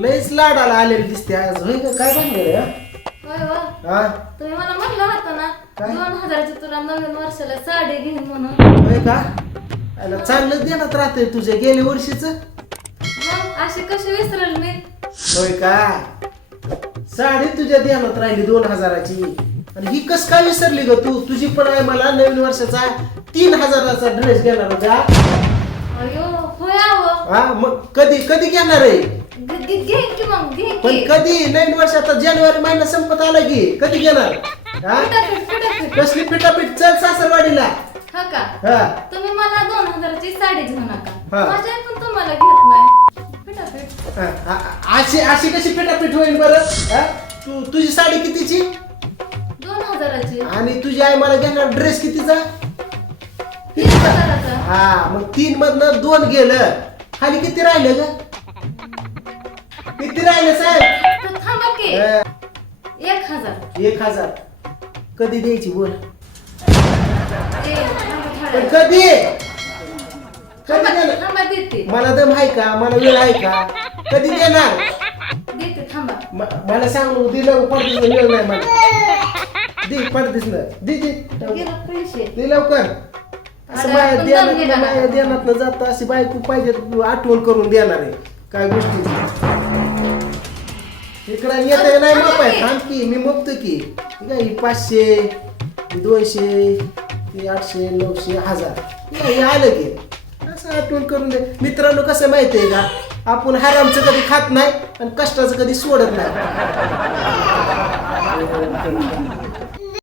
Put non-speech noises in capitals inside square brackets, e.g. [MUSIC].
लयच लाडाला आलेली दिसते आज. होय का? काय होय हो. हा? तुम्ही मला म्हणलं होतं ना काय? दोन हजाराची तुला नवीन वर्षाला साडी घेईन म्हणून. होय का? आला चांगलंच देण्यात राहते तुझ्या गेल्या वर्षीच. मग अशी कशी विसरेल मी? होय का? साडी तुझ्या ध्यानात राहिली दोन हजाराची. आणि ही कस काय विसरली ग तू? तुझी पण आहे मला नवीन वर्षाचा तीन हजाराचा ड्रेस घेणार होता. अयो होय हा मग कधी कधी घेणार आहे? घे- घे- घेईन की मग पण की. कधी नवीन वर्षाचा जानेवारी महिना संपत आला की? कधी घेणार हा? फटाफट फटाफट कसली पिठापीठ? चल सासरवाडीला. हा का? हा. तुम्ही मला दोन हजाराची साडी घेऊ नका हा. माझ्या पण तुम्हाला घेत नाही. फटाफट हा, अशी अशी कशी पिठापीठ होईल बरं? हा? तू तुझी साडी कितीची? दोन हजाराची. आणि तुझी आई मला घेणार ड्रेस कितीचा? तीन हजाराचा. हा मग तीन मधनं दोन गेलं. खाली किती राहिलं ग? किती राहिलं साहेब? तर थांबा की. अं, एक हजार. एक हजार. कधी द्यायची बोल? ए, थांबा थोडा. पण कधी? कधी थांबा देणार? थांबा देते. मला दम आहे का? मला वेळ आहे का? कधी देणार? देते थांबा. म- मला सांग दिलं पडदिस वेळ नाही मला. दे पडदिस ना. दे दे. गेलं पैसे. दे लवकर. असं बाया आपण देण्यात दम. बाया देण्यात जात. अशी बायको पाहिजे आठवण करून देणार आहे. काय गोष्टी. इकडं येत नाही माप आहे. थांब की मी मपतो की. ठीक आहे ही पाचशे ही दोनशे ही आठशे नऊशे हजार. हे आलं की. असं आठवण करून दे. मित्रांनो कसं माहिती आहे का? आपण हरामचं कधी खात नाही आणि कष्टाचं कधी सोडत नाही. [LAUGHS]